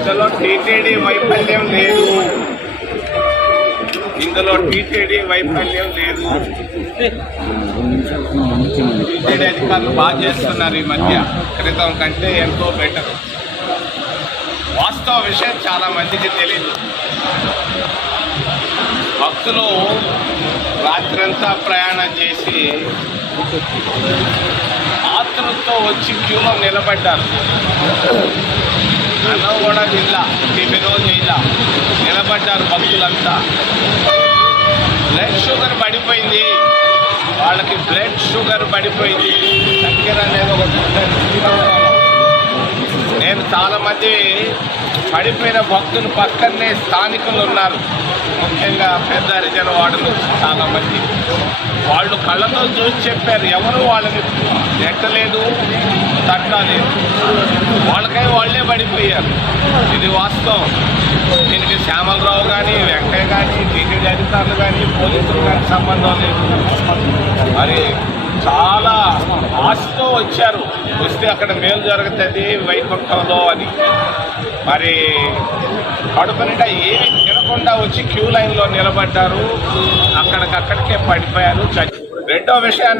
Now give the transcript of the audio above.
ఇందులో టీటీడీ వైఫల్యం లేదు ఇందులో టీటీడీ వైఫల్యం లేదు టీటీడీ అధికారులు బాగా చేస్తున్నారు ఈ మధ్య క్రితం కంటే ఎంతో బెటర్ వాస్తవ విషయం చాలా మందికి తెలియదు భక్తులు రాత్రంతా ప్రయాణం చేసి ఆతృతో వచ్చి క్యూలో నిలబడ్డారు నల్లగొండ జిల్లా బిబినోల్ జిల్లా నిలబడ్డారు భక్తులంతా బ్లడ్ షుగర్ పడిపోయింది వాళ్ళకి బ్లడ్ షుగర్ పడిపోయింది చక్కెర అనేది ఒక నేను చాలామంది పడిపోయిన భక్తులు పక్కనే స్థానికులు ఉన్నారు ముఖ్యంగా పెద్ద హరిజన వాడులు చాలామంది వాళ్ళు కళ్ళతో చూసి చెప్పారు ఎవరు వాళ్ళని నెట్టలేదు తగ్గాలి వాళ్ళకై వాళ్ళే పడిపోయారు ఇది వాస్తవం దీనికి శ్యామలరావు కానీ వెంకయ్య కానీ టీటీడీ అధికారులు కానీ పోలీసులు కానీ సంబంధం లేదు మరి చాలా ఆశతో వచ్చారు వస్తే అక్కడ మేలు జరుగుతుంది వైకుంఠంలో అని మరి కడుపు నిండా ఏమి తినకుండా వచ్చి క్యూ లైన్లో నిలబడ్డారు అక్కడికక్కడికే పడిపోయారు రెండో విషయాన్ని